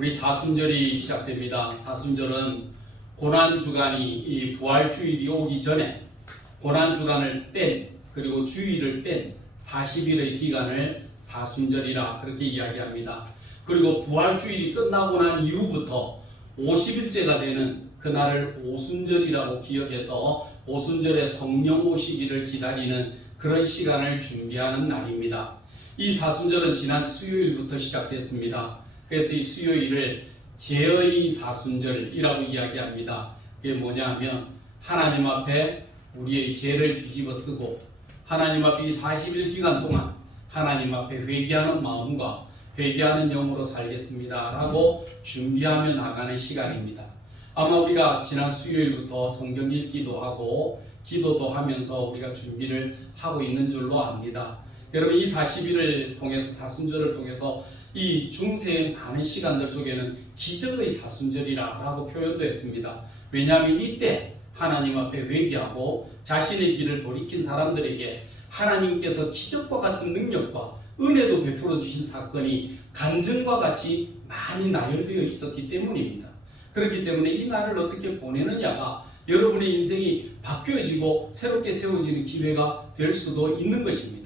우리 사순절이 시작됩니다. 사순절은 고난주간이 이 부활주일이 오기 전에 고난주간을 뺀 그리고 주일을 뺀 40일의 기간을 사순절이라 그렇게 이야기합니다. 그리고 부활주일이 끝나고 난 이후부터 50일째가 되는 그날을 오순절이라고 기억해서 오순절에 성령 오시기를 기다리는 그런 시간을 준비하는 날입니다. 이 사순절은 지난 수요일부터 시작됐습니다. 그래서 이 수요일을 죄의 사순절이라고 이야기합니다. 그게 뭐냐 하면 하나님 앞에 우리의 죄를 뒤집어 쓰고 하나님 앞에 이 40일 기간 동안 하나님 앞에 회개하는 마음과 회개하는 영으로 살겠습니다 라고 준비하며 나가는 시간입니다. 아마 우리가 지난 수요일부터 성경 읽기도 하고 기도도 하면서 우리가 준비를 하고 있는 줄로 압니다. 여러분, 이 40일을 통해서 사순절을 통해서 이 중세의 많은 시간들 속에는 기적의 사순절이라고 표현도 했습니다. 왜냐하면 이때 하나님 앞에 회개하고 자신의 길을 돌이킨 사람들에게 하나님께서 기적과 같은 능력과 은혜도 베풀어 주신 사건이 간증과 같이 많이 나열되어 있었기 때문입니다. 그렇기 때문에 이 날을 어떻게 보내느냐가 여러분의 인생이 바뀌어지고 새롭게 세워지는 기회가 될 수도 있는 것입니다.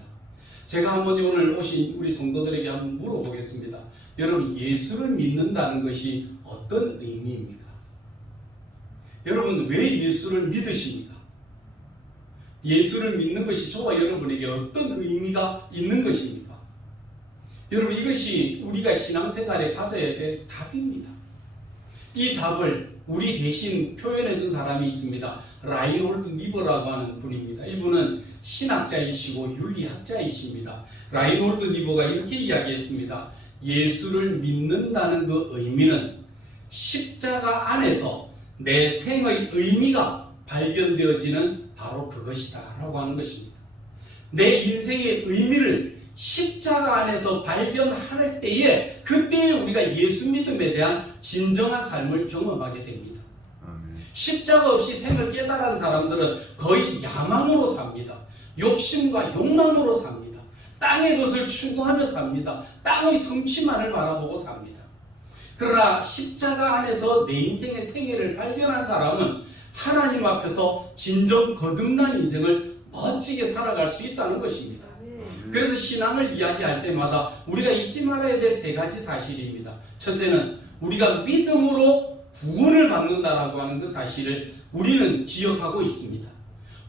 제가 한번 오늘 오신 우리 성도들에게 한번 물어보겠습니다. 여러분, 예수를 믿는다는 것이 어떤 의미입니까? 여러분, 왜 예수를 믿으십니까? 예수를 믿는 것이 저와 여러분에게 어떤 의미가 있는 것입니까? 여러분, 이것이 우리가 신앙생활에 가져야 될 답입니다. 이 답을 우리 대신 표현해 준 사람이 있습니다. 라인홀드 니버라고 하는 분입니다. 이분은 신학자이시고 윤리학자이십니다. 라인홀드 니버가 이렇게 이야기했습니다. 예수를 믿는다는 그 의미는 십자가 안에서 내 생의 의미가 발견되어지는 바로 그것이다 라고 하는 것입니다. 내 인생의 의미를 십자가 안에서 발견할 때에 그때에 우리가 예수 믿음에 대한 진정한 삶을 경험하게 됩니다. 십자가 없이 생을 깨달은 사람들은 거의 야망으로 삽니다. 욕심과 욕망으로 삽니다. 땅의 것을 추구하며 삽니다. 땅의 성취만을 바라보고 삽니다. 그러나 십자가 안에서 내 인생의 생애를 발견한 사람은 하나님 앞에서 진정 거듭난 인생을 멋지게 살아갈 수 있다는 것입니다. 그래서 신앙을 이야기할 때마다 우리가 잊지 말아야 될 세 가지 사실입니다. 첫째는 우리가 믿음으로 구원을 받는다라고 하는 그 사실을 우리는 기억하고 있습니다.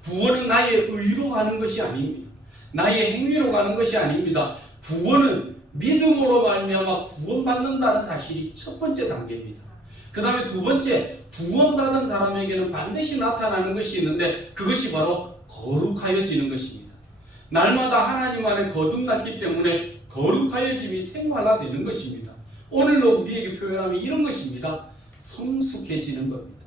구원은 나의 의로 가는 것이 아닙니다. 나의 행위로 가는 것이 아닙니다. 구원은 믿음으로 말미암아 구원받는다는 사실이 첫 번째 단계입니다. 그 다음에 두 번째, 구원받은 사람에게는 반드시 나타나는 것이 있는데 그것이 바로 거룩하여지는 것입니다. 날마다 하나님 안에 거듭났기 때문에 거룩하여짐이 생활화되는 것입니다. 오늘로 우리에게 표현하면 이런 것입니다. 성숙해지는 겁니다.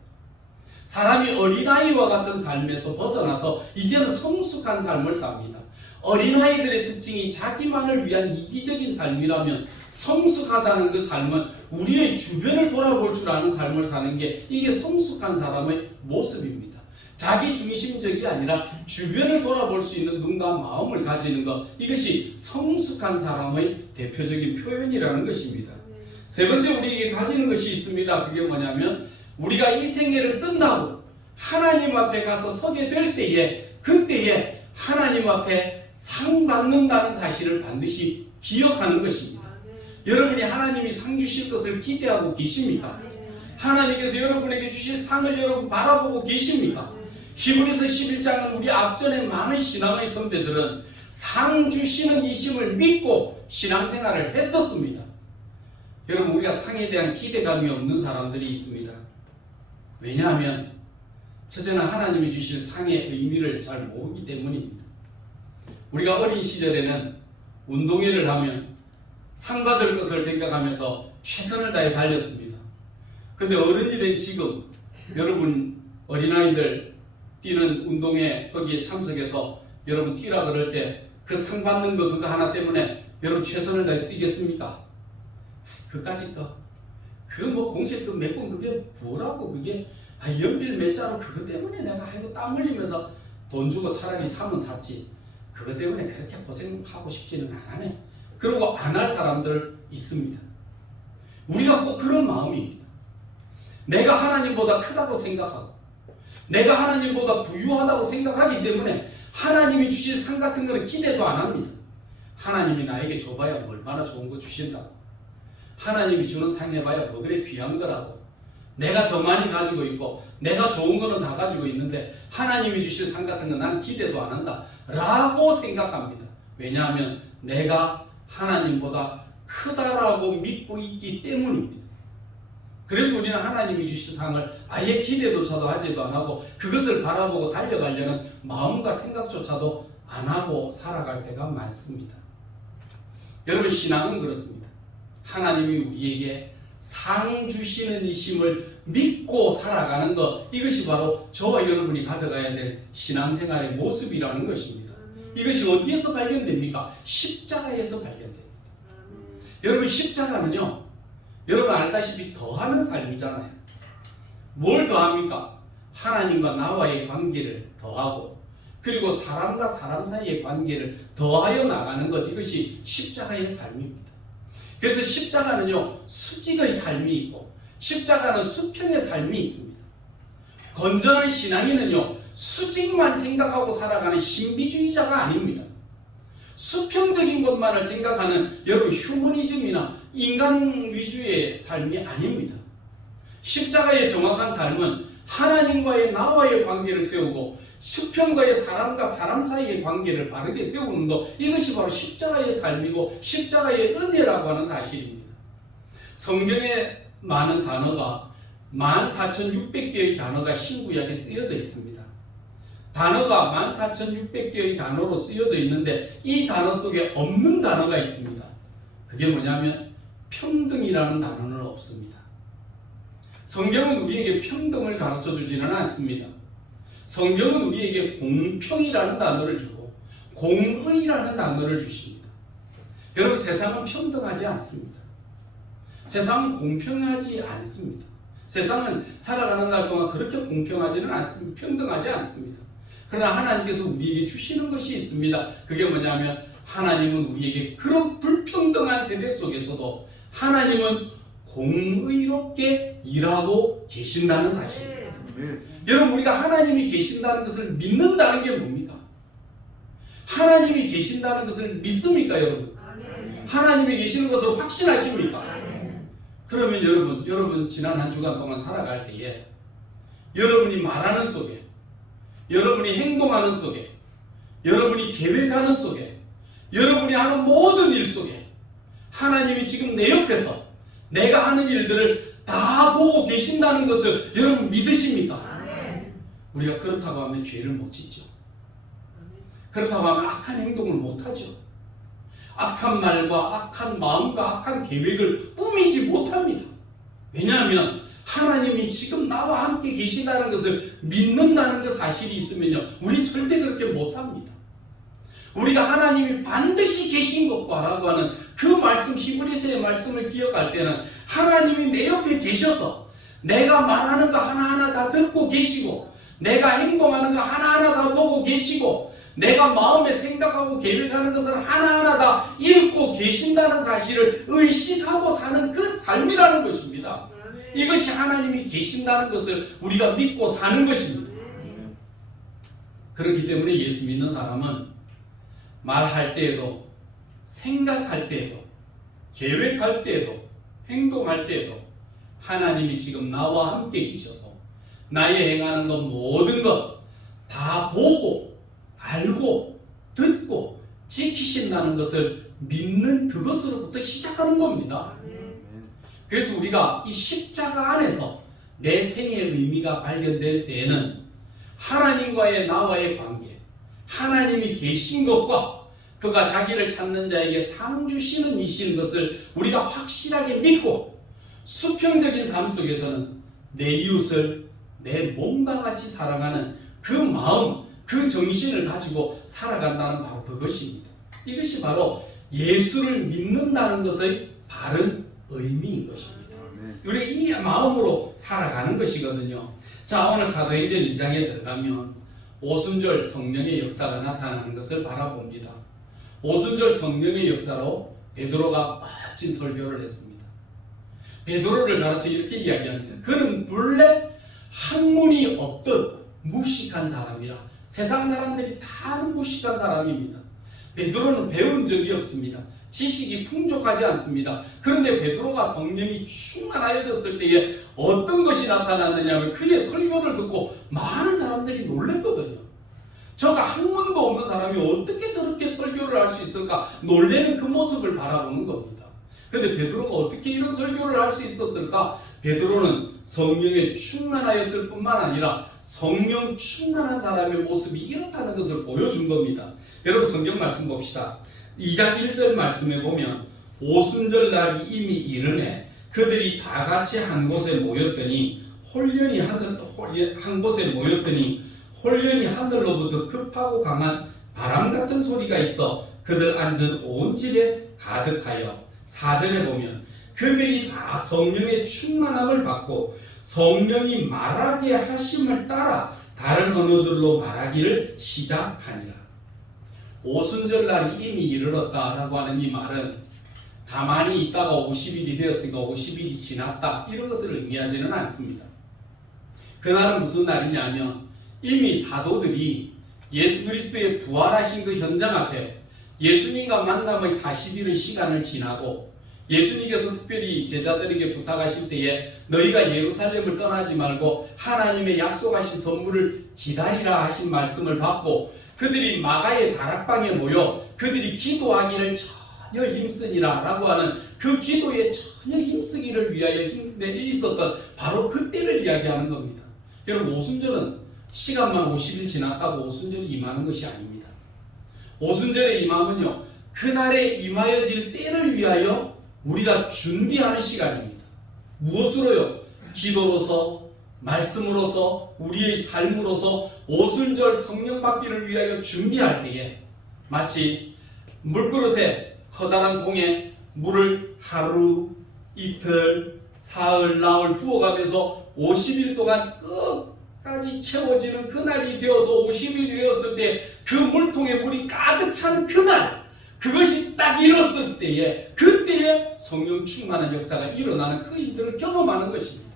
사람이 어린아이와 같은 삶에서 벗어나서 이제는 성숙한 삶을 삽니다. 어린아이들의 특징이 자기만을 위한 이기적인 삶이라면 성숙하다는 그 삶은 우리의 주변을 돌아볼 줄 아는 삶을 사는 게 이게 성숙한 사람의 모습입니다. 자기 중심적이 아니라 주변을 돌아볼 수 있는 눈과 마음을 가지는 것, 이것이 성숙한 사람의 대표적인 표현이라는 것입니다. 세 번째, 우리에게 가지는 것이 있습니다. 그게 뭐냐면 우리가 이 생애를 끝나고 하나님 앞에 가서 서게 될 때에 그때에 하나님 앞에 상 받는다는 사실을 반드시 기억하는 것입니다. 여러분이 하나님이 상 주실 것을 기대하고 계십니까? 하나님께서 여러분에게 주실 상을 여러분 바라보고 계십니까? 히브리서 11장은 우리 앞전에 많은 신앙의 선배들은 상 주시는 이심을 믿고 신앙생활을 했었습니다. 여러분, 우리가 상에 대한 기대감이 없는 사람들이 있습니다. 왜냐하면 첫째는 하나님이 주실 상의 의미를 잘 모르기 때문입니다. 우리가 어린 시절에는 운동회를 하면 상 받을 것을 생각하면서 최선을 다해 달렸습니다. 근데 어른이 된 지금 여러분 어린아이들 뛰는 운동회 거기에 참석해서 여러분 뛰라 그럴 때 그 상 받는 거 그거 하나 때문에 여러분 최선을 다해서 뛰겠습니까? 그까짓 거. 그 뭐 공채금 몇 번 그게 뭐라고 그게 연필 몇 자로 그거 때문에 내가 아이고 땀 흘리면서 돈 주고 차라리 사면 샀지. 그것 때문에 그렇게 고생하고 싶지는 않네. 그러고 안 할 사람들 있습니다. 우리가 꼭 그런 마음입니다. 내가 하나님보다 크다고 생각하고 내가 하나님보다 부유하다고 생각하기 때문에 하나님이 주실 상 같은 거는 기대도 안 합니다. 하나님이 나에게 줘봐야 얼마나 좋은 거 주신다고. 하나님이 주는 상 해봐야 뭐 그래 귀한 거라고. 내가 더 많이 가지고 있고 내가 좋은 거는 다 가지고 있는데 하나님이 주실 상 같은 건 난 기대도 안 한다 라고 생각합니다. 왜냐하면 내가 하나님보다 크다라고 믿고 있기 때문입니다. 그래서 우리는 하나님이 주실 상을 아예 기대조차도 하지도 안 하고 그것을 바라보고 달려가려는 마음과 생각조차도 안 하고 살아갈 때가 많습니다. 여러분, 신앙은 그렇습니다. 하나님이 우리에게 상 주시는 이심을 믿고 살아가는 것, 이것이 바로 저와 여러분이 가져가야 될 신앙생활의 모습이라는 것입니다. 이것이 어디에서 발견됩니까? 십자가에서 발견됩니다. 여러분, 십자가는요, 여러분 알다시피 더하는 삶이잖아요. 뭘 더합니까? 하나님과 나와의 관계를 더하고 그리고 사람과 사람 사이의 관계를 더하여 나가는 것, 이것이 십자가의 삶입니다. 그래서 십자가는요, 수직의 삶이 있고 십자가는 수평의 삶이 있습니다. 건전한 신앙인은요, 수직만 생각하고 살아가는 신비주의자가 아닙니다. 수평적인 것만을 생각하는 여러분 휴머니즘이나 인간 위주의 삶이 아닙니다. 십자가의 정확한 삶은 하나님과의 나와의 관계를 세우고 수평과의 사람과 사람 사이의 관계를 바르게 세우는 것, 이것이 바로 십자가의 삶이고 십자가의 은혜라고 하는 사실입니다. 성경에 많은 단어가 14,600개의 단어가 신구약에 쓰여져 있습니다. 단어가 14,600개의 단어로 쓰여져 있는데 이 단어 속에 없는 단어가 있습니다. 그게 뭐냐면 평등이라는 단어는 없습니다. 성경은 우리에게 평등을 가르쳐 주지는 않습니다. 성경은 우리에게 공평이라는 단어를 주고 공의라는 단어를 주십니다. 여러분, 세상은 평등하지 않습니다. 세상은 공평하지 않습니다. 세상은 살아가는 날 동안 그렇게 공평하지는 않습니다. 평등하지 않습니다. 그러나 하나님께서 우리에게 주시는 것이 있습니다. 그게 뭐냐면 하나님은 우리에게 그런 불평등한 세대 속에서도 하나님은 공의롭게 일하고 계신다는 사실입니다. 여러분, 우리가 하나님이 계신다는 것을 믿는다는 게 뭡니까? 하나님이 계신다는 것을 믿습니까, 여러분? 하나님이 계시는 것을 확신하십니까? 그러면 여러분 지난 한 주간 동안 살아갈 때에 여러분이 말하는 속에, 여러분이 행동하는 속에, 여러분이 계획하는 속에, 여러분이 하는 모든 일 속에 하나님이 지금 내 옆에서 내가 하는 일들을 다 보고 계신다는 것을 여러분 믿으십니까? 우리가 그렇다고 하면 죄를 못 짓죠. 그렇다고 하면 악한 행동을 못 하죠. 악한 말과 악한 마음과 악한 계획을 꾸미지 못합니다. 왜냐하면 하나님이 지금 나와 함께 계신다는 것을 믿는다는 그 사실이 있으면요, 우리 절대 그렇게 못 삽니다. 우리가 하나님이 반드시 계신 것과 라고 하는 그 말씀, 히브리서의 말씀을 기억할 때는 하나님이 내 옆에 계셔서 내가 말하는 거 하나하나 다 듣고 계시고 내가 행동하는 거 하나하나 다 보고 계시고 내가 마음에 생각하고 계획하는 것을 하나하나 다 읽고 계신다는 사실을 의식하고 사는 그 삶이라는 것입니다. 이것이 하나님이 계신다는 것을 우리가 믿고 사는 것입니다. 그렇기 때문에 예수 믿는 사람은 말할 때에도, 생각할 때에도, 계획할 때에도, 행동할 때에도 하나님이 지금 나와 함께 계셔서 나의 행하는 것 모든 것 다 보고 알고 듣고 지키신다는 것을 믿는 그것으로부터 시작하는 겁니다. 그래서 우리가 이 십자가 안에서 내 생의 의미가 발견될 때에는 하나님과의 나와의 관계, 하나님이 계신 것과 그가 자기를 찾는 자에게 상 주시는 이신 것을 우리가 확실하게 믿고 수평적인 삶 속에서는 내 이웃을 내 몸과 같이 사랑하는 그 마음, 그 정신을 가지고 살아간다는 바로 그것입니다. 이것이 바로 예수를 믿는다는 것의 바른 의미인 것입니다. 우리가 이 마음으로 살아가는 것이거든요. 자, 오늘 사도행전 2장에 들어가면 오순절 성령의 역사가 나타나는 것을 바라봅니다. 오순절 성령의 역사로 베드로가 멋진 설교를 했습니다. 베드로를 가르쳐 이렇게 이야기합니다. 그는 본래 학문이 없던 무식한 사람이라. 세상 사람들이 다 아는 무식한 사람입니다. 베드로는 배운 적이 없습니다. 지식이 풍족하지 않습니다. 그런데 베드로가 성령이 충만하여졌을 때에 어떤 것이 나타났느냐 하면 그의 설교를 듣고 많은 사람들이 놀랐거든요. 저가 학문도 없는 사람이 어떻게 저렇게 설교를 할 수 있을까 놀라는 그 모습을 바라보는 겁니다. 그런데 베드로가 어떻게 이런 설교를 할 수 있었을까? 베드로는 성령에 충만하였을 뿐만 아니라 성령 충만한 사람의 모습이 이렇다는 것을 보여준 겁니다. 여러분 성경 말씀 봅시다. 2장 1절 말씀에 보면 오순절 날이 이미 이르매 그들이 다 같이 한 곳에 모였더니 홀련히 하늘로부터 급하고 강한 바람 같은 소리가 있어 그들 앉은 온 집에 가득하여 4절에 보면 그들이 다 성령의 충만함을 받고 성령이 말하게 하심을 따라 다른 언어들로 말하기를 시작하니라. 오순절 날이 이미 이르렀다라고 하는 이 말은 가만히 있다가 50일이 되었으니까 50일이 지났다 이런 것을 의미하지는 않습니다. 그날은 무슨 날이냐면 이미 사도들이 예수 그리스도의 부활하신 그 현장 앞에 예수님과 만남의 40일의 시간을 지나고 예수님께서 특별히 제자들에게 부탁하실 때에 너희가 예루살렘을 떠나지 말고 하나님의 약속하신 선물을 기다리라 하신 말씀을 받고 그들이 마가의 다락방에 모여 그들이 기도하기를 전혀 힘쓰니라 라고 하는 그 기도에 전혀 힘쓰기를 위하여 있었던 바로 그때를 이야기하는 겁니다. 여러분 오순절은 시간만 50일 지났다고 오순절이 임하는 것이 아닙니다. 오순절에 임함은요 그날에 임하여질 때를 위하여 우리가 준비하는 시간입니다. 무엇으로요? 기도로서 말씀으로서 우리의 삶으로서 오순절 성령 받기를 위하여 준비할 때에 마치 물그릇에 커다란 통에 물을 하루, 이틀, 사흘, 나흘 부어가면서 50일 동안 끝까지 채워지는 그날이 되어서 50일이 되었을 때 그 물통에 물이 가득 찬 그날 그것이 딱 일었을 때에 그때에 성령 충만한 역사가 일어나는 그 일들을 경험하는 것입니다.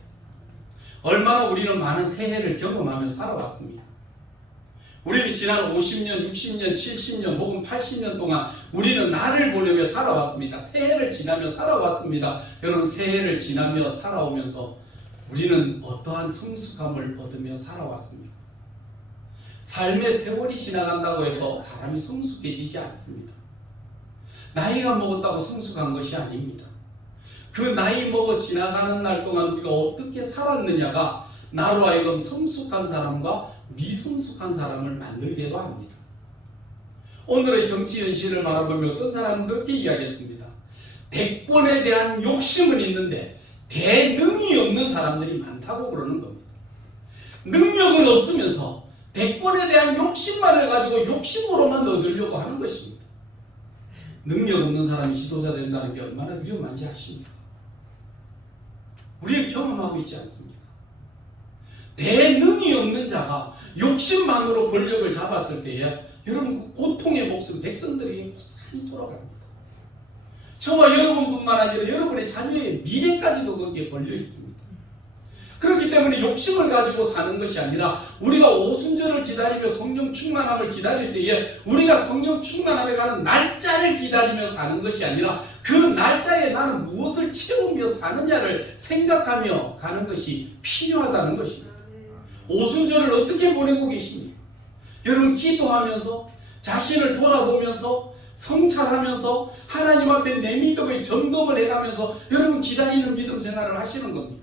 얼마나 우리는 많은 새해를 경험하며 살아왔습니다. 우리는 지난 50년, 60년, 70년 혹은 80년 동안 우리는 날을 보내며 살아왔습니다. 새해를 지나며 살아왔습니다. 여러분 새해를 지나며 살아오면서 우리는 어떠한 성숙함을 얻으며 살아왔습니까? 삶의 세월이 지나간다고 해서 사람이 성숙해지지 않습니다. 나이가 먹었다고 성숙한 것이 아닙니다. 그 나이 먹어 지나가는 날 동안 우리가 어떻게 살았느냐가 나로 하여금 성숙한 사람과 미성숙한 사람을 만들기도 합니다. 오늘의 정치 현실을 바라보면 어떤 사람은 그렇게 이야기했습니다. 대권에 대한 욕심은 있는데 대능이 없는 사람들이 많다고 그러는 겁니다. 능력은 없으면서 대권에 대한 욕심만을 가지고 욕심으로만 얻으려고 하는 것입니다. 능력 없는 사람이 지도자 된다는 게 얼마나 위험한지 아십니까? 우리는 경험하고 있지 않습니까? 대능이 없는 자가 욕심만으로 권력을 잡았을 때에 여러분 그 고통의 목숨 백성들에게 고스란히 돌아갑니다. 저와 여러분뿐만 아니라 여러분의 자녀의 미래까지도 거기에 걸려 있습니다. 그렇기 때문에 욕심을 가지고 사는 것이 아니라 우리가 오순절을 기다리며 성령 충만함을 기다릴 때에 우리가 성령 충만함에 가는 날짜를 기다리며 사는 것이 아니라 그 날짜에 나는 무엇을 채우며 사느냐를 생각하며 가는 것이 필요하다는 것입니다. 오순절을 어떻게 보내고 계십니까? 여러분 기도하면서 자신을 돌아보면서 성찰하면서 하나님 앞에 내 믿음의 점검을 해가면서 여러분 기다리는 믿음 생활을 하시는 겁니다.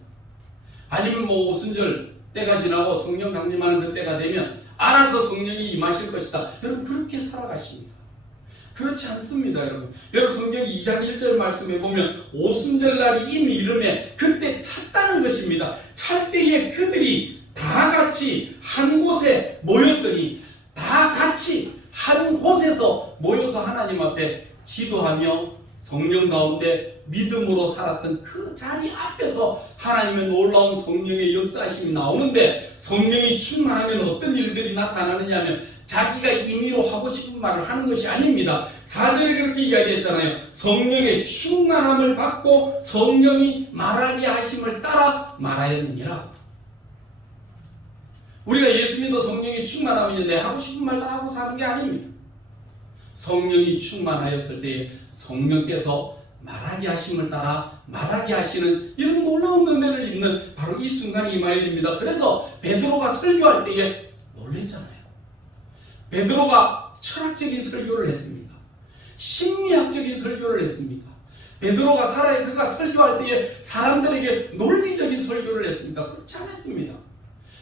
아니면 뭐 오순절 때가 지나고 성령 강림하는 그때가 되면 알아서 성령이 임하실 것이다. 여러분 그렇게 살아가십니까? 그렇지 않습니다. 여러분 성경 2장 1절 말씀에 보면 오순절 날이 이미 이르매 그때 찼다는 것입니다. 찰 때에 그들이 다 같이 한 곳에 모였더니 다 같이 한 곳에서 모여서 하나님 앞에 기도하며 성령 가운데 믿음으로 살았던 그 자리 앞에서 하나님의 놀라운 성령의 역사하심이 나오는데 성령이 충만하면 어떤 일들이 나타나느냐 하면 자기가 임의로 하고 싶은 말을 하는 것이 아닙니다. 4절에 그렇게 이야기했잖아요. 성령의 충만함을 받고 성령이 말하게 하심을 따라 말하였느니라. 우리가 예수 믿어 성령이 충만하면 내 하고 싶은 말 다 하고 사는 게 아닙니다. 성령이 충만하였을 때 성령께서 말하게 하심을 따라 말하게 하시는 이런 놀라운 은혜를 입는 바로 이 순간이 임하여집니다. 그래서 베드로가 설교할 때에 놀랬잖아요. 베드로가 철학적인 설교를 했습니까? 심리학적인 설교를 했습니까? 베드로가 그가 설교할 때에 사람들에게 논리적인 설교를 했습니까? 그렇지 않았습니다.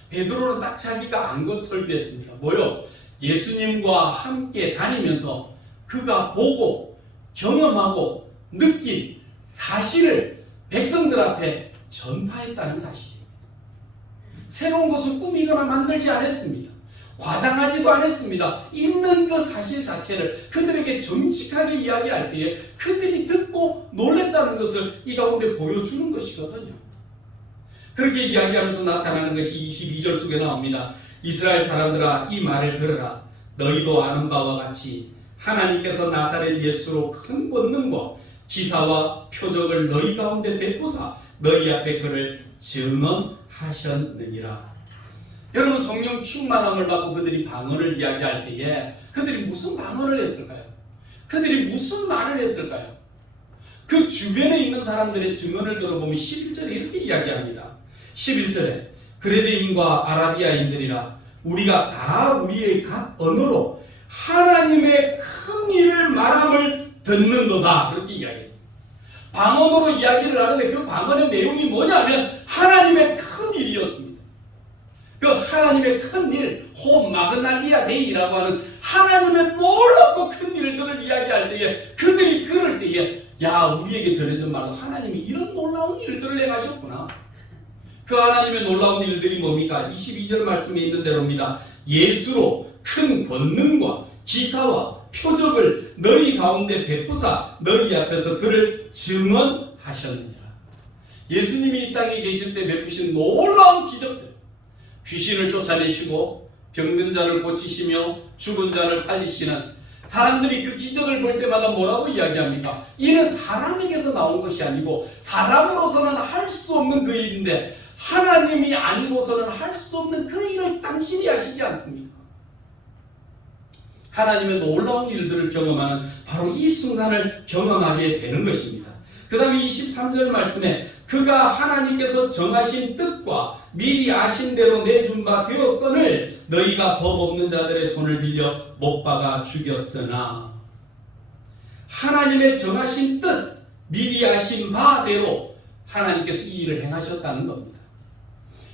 베드로는 딱 자기가 안 것 설교했습니다. 뭐요? 예수님과 함께 다니면서 그가 보고 경험하고 느낀 사실을 백성들 앞에 전파했다는 사실입니다. 새로운 것을 꾸미거나 만들지 않았습니다. 과장하지도 않았습니다. 있는 그 사실 자체를 그들에게 정직하게 이야기할 때에 그들이 듣고 놀랬다는 것을 이 가운데 보여주는 것이거든요. 그렇게 이야기하면서 나타나는 것이 22절 속에 나옵니다. 이스라엘 사람들아 이 말을 들으라. 너희도 아는 바와 같이 하나님께서 나사렛 예수로 큰 권능과 기사와 표적을 너희 가운데 베푸사 너희 앞에 그를 증언하셨느니라. 여러분, 성령 충만함을 받고 그들이 방언을 이야기할 때에 그들이 무슨 방언을 했을까요? 그들이 무슨 말을 했을까요? 그 주변에 있는 사람들의 증언을 들어보면 11절에 이렇게 이야기합니다. 11절에 그레데인과 아라비아인들이라 우리가 다 우리의 각 언어로 하나님의 큰 일을 말함을 듣는도다. 그렇게 이야기했습니다. 방언으로 이야기를 하는데 그 방언의 내용이 뭐냐면 하나님의 큰 일이었습니다. 그 하나님의 큰 일, 호 마그날리아 데이라고 하는 하나님의 놀랍고 큰 일들을 이야기할 때에 그들이 들을 때에 야, 우리에게 전해준 말로 하나님이 이런 놀라운 일들을 행하셨구나. 그 하나님의 놀라운 일들이 뭡니까? 22절 말씀에 있는 대로입니다. 예수로 큰 권능과 기사와 표적을 너희 가운데 베푸사 너희 앞에서 그를 증언하셨느니라. 예수님이 이 땅에 계실 때 베푸신 놀라운 기적들, 귀신을 쫓아내시고 병든 자를 고치시며 죽은 자를 살리시는, 사람들이 그 기적을 볼 때마다 뭐라고 이야기합니까? 이는 사람에게서 나온 것이 아니고 사람으로서는 할 수 없는 그 일인데 하나님이 아니고서는 할 수 없는 그 일을 당신이 하시지 않습니까? 하나님의 놀라운 일들을 경험하는 바로 이 순간을 경험하게 되는 것입니다. 그 다음에 23절 말씀에 그가 하나님께서 정하신 뜻과 미리 아신 대로 내준 바 되었거늘 너희가 법 없는 자들의 손을 빌려 못 박아 죽였으나, 하나님의 정하신 뜻, 미리 아신 바대로 하나님께서 이 일을 행하셨다는 겁니다.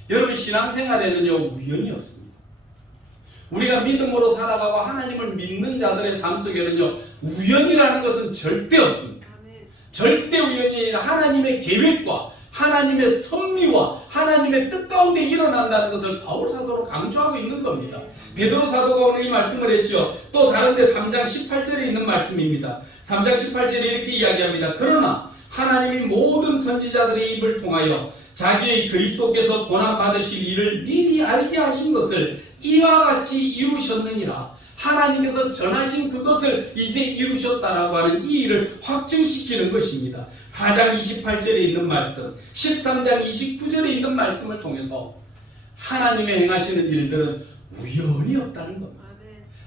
여러분, 신앙생활에는요 우연이 없습니다. 우리가 믿음으로 살아가고 하나님을 믿는 자들의 삶 속에는요 우연이라는 것은 절대 없습니다. 절대 우연이 아니라 하나님의 계획과 하나님의 섭리와 하나님의 뜻 가운데 일어난다는 것을 바울 사도로 강조하고 있는 겁니다. 베드로 사도가 오늘 이 말씀을 했죠. 또 다른데 3장 18절에 있는 말씀입니다. 3장 18절에 이렇게 이야기합니다. 그러나 하나님이 모든 선지자들의 입을 통하여 자기의 그리스도께서 고난받으실 일을 미리 알게 하신 것을 이와 같이 이루셨느니라. 하나님께서 전하신 그것을 이제 이루셨다라고 하는 이 일을 확증시키는 것입니다. 4장 28절에 있는 말씀, 13장 29절에 있는 말씀을 통해서 하나님의 행하시는 일들은 우연이 없다는 겁니다.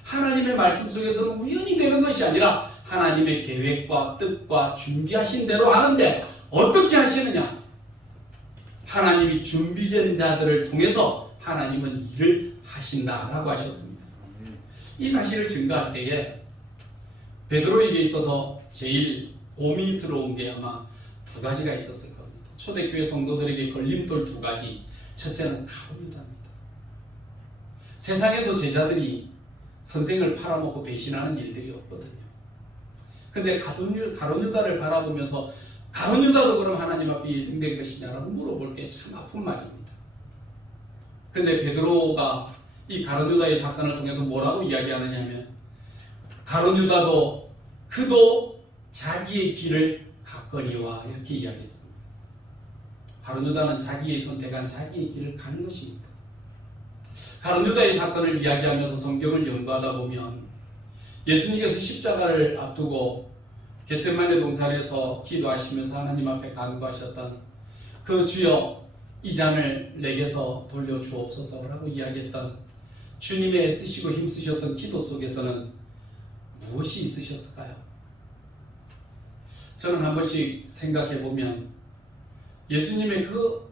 하나님의 말씀 속에서는 우연이 되는 것이 아니라 하나님의 계획과 뜻과 준비하신 대로 하는데 어떻게 하시느냐? 하나님이 준비된 자들을 통해서 하나님은 일을 하신다라고 하셨습니다. 이 사실을 증거할 때에 베드로에게 있어서 제일 고민스러운 게 아마 두 가지가 있었을 겁니다. 초대교회 성도들에게 걸림돌 두 가지. 첫째는 가룟유다입니다. 세상에서 제자들이 선생을 팔아먹고 배신하는 일들이 없거든요. 근데 가룟유다를 바라보면서 가룟유다도 그럼 하나님 앞에 예정된 것이냐라고 물어볼 때 참 아픈 말입니다. 근데 베드로가 이 가룟유다의 사건을 통해서 뭐라고 이야기하느냐 하면 가룟유다도 그도 자기의 길을 갔거니와 이렇게 이야기했습니다. 가룟유다는 자기의 선택한 자기의 길을 간 것입니다. 가룟 유다의 사건을 이야기하면서 성경을 연구하다 보면 예수님께서 십자가를 앞두고 겟세마네 동산에서 기도하시면서 하나님 앞에 간구하셨던 그 주여 이 잔을 내게서 돌려주옵소서라고 이야기했던 주님의 애쓰시고 힘쓰셨던 기도 속에서는 무엇이 있으셨을까요? 저는 한 번씩 생각해 보면 예수님의 그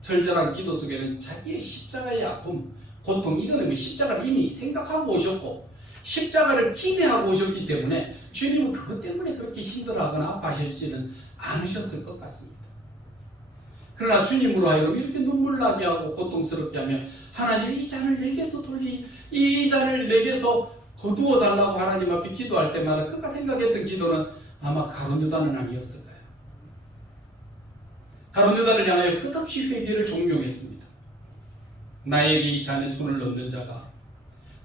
절절한 기도 속에는 자기의 십자가의 아픔, 고통, 이거는 뭐 십자가를 이미 생각하고 오셨고 십자가를 기대하고 오셨기 때문에 주님은 그것 때문에 그렇게 힘들어하거나 아파하시지는 않으셨을 것 같습니다. 그러나 주님으로 하여금 이렇게 눈물 나게 하고 고통스럽게 하며 하나님 이 잔을 내게서 이 잔을 내게서 거두어 달라고 하나님 앞에 기도할 때마다 그가 생각했던 기도는 아마 가룟 유다는 아니었을 거예요. 가룟 유다를 향하여 끝없이 회개를 종용했습니다. 나에게 이 잔에 손을 넣는 자가,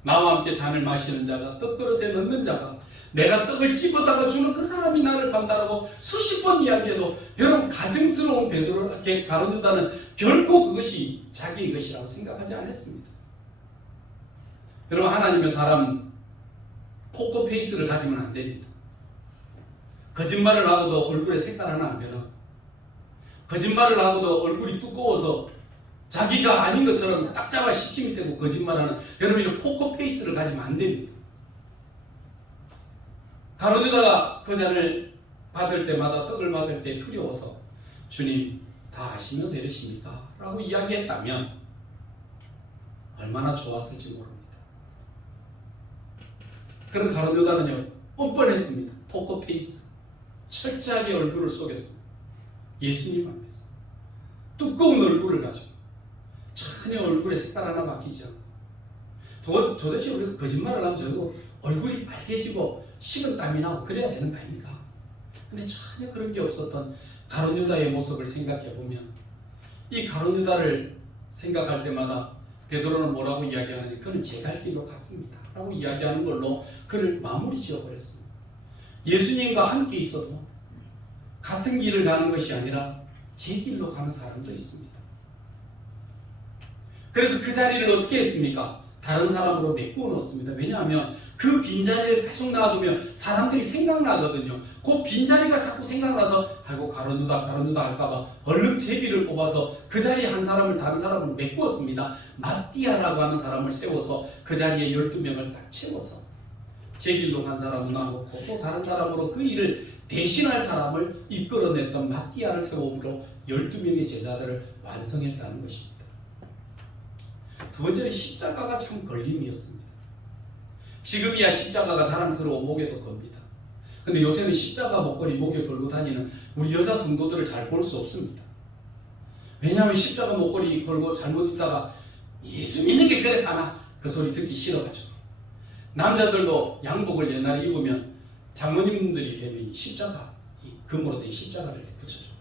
나와 함께 잔을 마시는 자가, 떡그릇에 넣는 자가, 내가 떡을 집어다가 주는 그 사람이 나를 판단하고 수십 번 이야기해도 여러분 가증스러운 베드로에게 가룟 유다는 결코 그것이 자기의 것이라고 생각하지 않았습니다. 여러분 하나님의 사람 포커페이스를 가지면 안 됩니다. 거짓말을 하고도 얼굴에 색깔 하나 안 변하고, 거짓말을 하고도 얼굴이 두꺼워서 자기가 아닌 것처럼 딱 잡아 시침이 되고 거짓말하는 여러분이 포커페이스를 가지면 안 됩니다. 가룟 유다가 그 잔을 받을 때마다 떡을 받을 때 두려워서 주님 다 아시면서 이러십니까? 라고 이야기했다면 얼마나 좋았을지 모릅니다. 그런 가룟 유다는요 뻔뻔했습니다. 포커페이스, 철저하게 얼굴을 속였습니다. 예수님 앞에서 두꺼운 얼굴을 가지고 전혀 얼굴에 색깔 하나 바뀌지 않고 도대체 우리가 거짓말을 하면 저도 얼굴이 빨개지고 식은땀이 나고 그래야 되는 거 아닙니까? 근데 전혀 그런 게 없었던 가룟 유다의 모습을 생각해 보면 이 가룟 유다를 생각할 때마다 베드로는 뭐라고 이야기하느냐, 그는 제 갈 길로 갔습니다 라고 이야기하는 걸로 그를 마무리 지어버렸습니다. 예수님과 함께 있어도 같은 길을 가는 것이 아니라 제 길로 가는 사람도 있습니다. 그래서 그 자리를 어떻게 했습니까? 다른 사람으로 메꾸어 놓습니다. 왜냐하면 그 빈자리를 계속 놔두면 사람들이 생각나거든요. 그 빈자리가 자꾸 생각나서 아이고 가룟 유다 할까봐 얼른 제비를 뽑아서 그 자리에 한 사람을 다른 사람으로 메꾸었습니다. 마띠아라고 하는 사람을 세워서 그 자리에 12명을 딱 채워서 제 길로 간 사람은 놔놓고 또 다른 사람으로 그 일을 대신할 사람을 이끌어냈던 마띠아를 세움으로 12명의 제자들을 완성했다는 것입니다. 두 번째는 십자가가 참 걸림이었습니다. 지금이야 십자가가 자랑스러워 목에도 겁니다. 근데 요새는 십자가 목걸이 목에 걸고 다니는 우리 여자 성도들을 잘 볼 수 없습니다. 왜냐하면 십자가 목걸이 걸고 잘못 있다가 예수 믿는 게 그래서 하나 그 소리 듣기 싫어가지고. 남자들도 양복을 옛날에 입으면 장모님들이 되면 십자가, 이 금으로 된 십자가를 붙여줘요.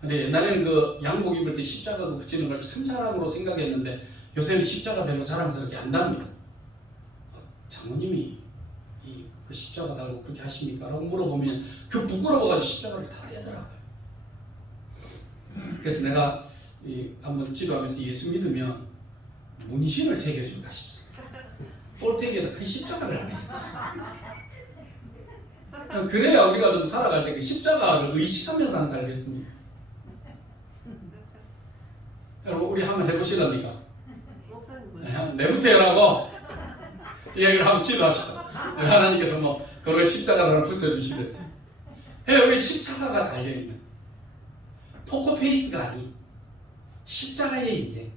근데 옛날에는 그 양복 입을 때 십자가도 붙이는 걸 참 자랑으로 생각했는데 요새는 십자가 별로 자랑스럽게 안 답니다. 장모님이 그 십자가 달고 그렇게 하십니까? 라고 물어보면 그 부끄러워가지고 십자가를 다 떼더라고요. 그래서 내가 한번 기도하면서 예수 믿으면 문신을 새겨줄까 싶습니다. 똘태기에다 큰 십자가를 하네. 그래야 우리가 좀 살아갈 때 그 십자가를 의식하면서 안 살겠습니까? 여러분 우리 한번 해보실랍니까? 내부터 해라고 이야기를 한번 기도합시다. 하나님께서 뭐 그걸 십자가를 붙여주시든지 해요. 우리 십자가가 달려있는 포커페이스가 아닌 십자가의 인생.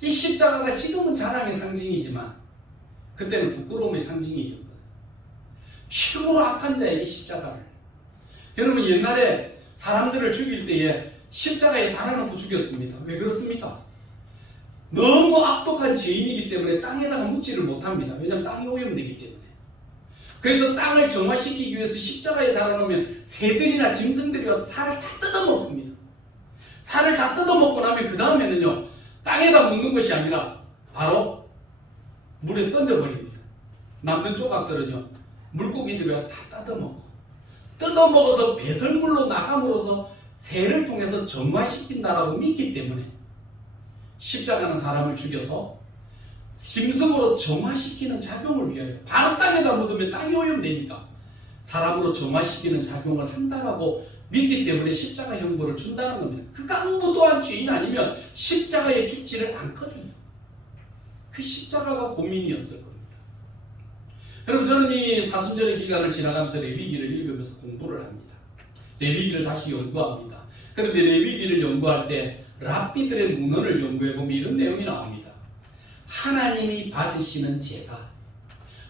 이 십자가가 지금은 자랑의 상징이지만 그때는 부끄러움의 상징이었거든요. 최고로 악한 자에게 십자가를. 여러분 옛날에 사람들을 죽일 때에 십자가에 달아놓고 죽였습니다. 왜 그렇습니까? 너무 악독한 죄인이기 때문에 땅에다가 묻지를 못합니다. 왜냐하면 땅이 오염되기 때문에. 그래서 땅을 정화시키기 위해서 십자가에 달아놓으면 새들이나 짐승들이 와서 살을 다 뜯어먹습니다. 살을 다 뜯어먹고 나면 그 다음에는요 땅에다 묻는 것이 아니라 바로 물에 던져버립니다. 남는 조각들은요 물고기들이 와서 다 뜯어먹어서 배설물로 나감으로써 새를 통해서 정화시킨다라고 믿기 때문에 십자가는 사람을 죽여서 심성으로 정화시키는 작용을 위하여, 바로 땅에다 묻으면 땅이 오염되니까 사람으로 정화시키는 작용을 한다라고 믿기 때문에 십자가 형벌을 준다는 겁니다. 그 깡부도한 죄인 아니면 십자가에 죽지를 않거든요. 그 십자가가 고민이었을 겁니다. 여러분, 저는 이 사순절의 기간을 지나가면서 레위기를 읽으면서 공부를 합니다. 레위기를 다시 연구합니다. 그런데 레위기를 연구할 때 랍비들의 문헌을 연구해보면 이런 내용이 나옵니다. 하나님이 받으시는 제사,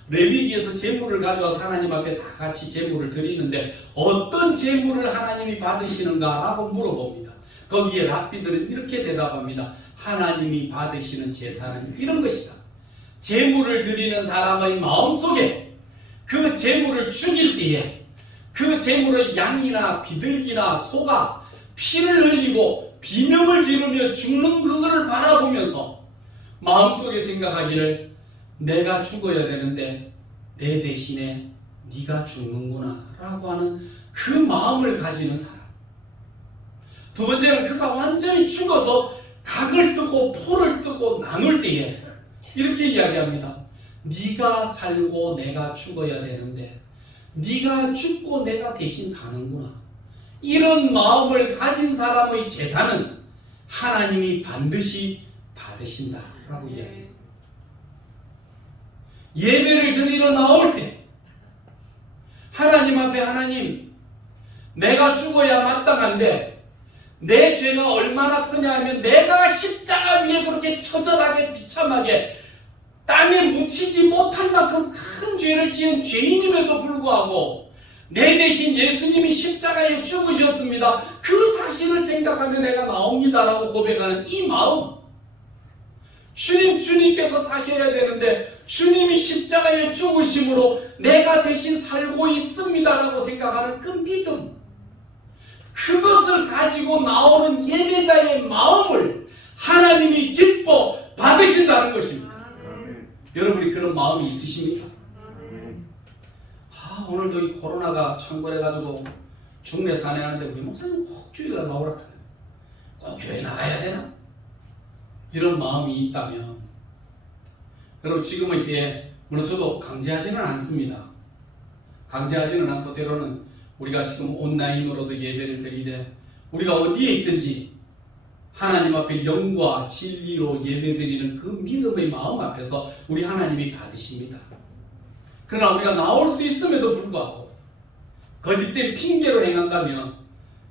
레위기에서 제물을 가져와서 하나님 앞에 다 같이 제물을 드리는데 어떤 제물을 하나님이 받으시는가라고 물어봅니다. 거기에 랍비들은 이렇게 대답합니다. 하나님이 받으시는 제사는 이런 것이다. 제물을 드리는 사람의 마음속에 그 제물을 죽일 때에 그 제물의 양이나 비둘기나 소가 피를 흘리고 비명을 지르며 죽는 그거를 바라보면서 마음속에 생각하기를 내가 죽어야 되는데 내 대신에 네가 죽는구나 라고 하는 그 마음을 가지는 사람. 두 번째는 그가 완전히 죽어서 각을 뜨고 포를 뜨고 나눌 때에 이렇게 이야기합니다. 네가 살고 내가 죽어야 되는데 네가 죽고 내가 대신 사는구나. 이런 마음을 가진 사람의 제사는 하나님이 반드시 받으신다라고 이야기했습니다. 예배를 드리러 나올 때 하나님 앞에 하나님, 내가 죽어야 마땅한데 내 죄가 얼마나 크냐 하면 내가 십자가 위에 그렇게 처절하게 비참하게 땅에 묻히지 못할 만큼 큰 죄를 지은 죄인임에도 불구하고 내 대신 예수님이 십자가에 죽으셨습니다. 그 사실을 생각하며 내가 나옵니다라고 고백하는 이 마음, 주님께서 사셔야 되는데 주님이 십자가에 죽으심으로 내가 대신 살고 있습니다라고 생각하는 그 믿음, 그것을 가지고 나오는 예배자의 마음을 하나님이 기뻐 받으신다는 것입니다. 여러분이 그런 마음이 있으십니까? 오늘도 이 코로나가 창궐해가지고 중내 산행하는데 우리 목사님 꼭 주일날 나오라 하네. 꼭 교회 나가야 되나? 이런 마음이 있다면 여러분, 지금의 때에 물론 저도 강제하지는 않습니다. 강제하지는 않고 때로는 우리가 지금 온라인으로도 예배를 드리되 우리가 어디에 있든지 하나님 앞에 영과 진리로 예배드리는 그 믿음의 마음 앞에서 우리 하나님이 받으십니다. 그러나 우리가 나올 수 있음에도 불구하고 거짓된 핑계로 행한다면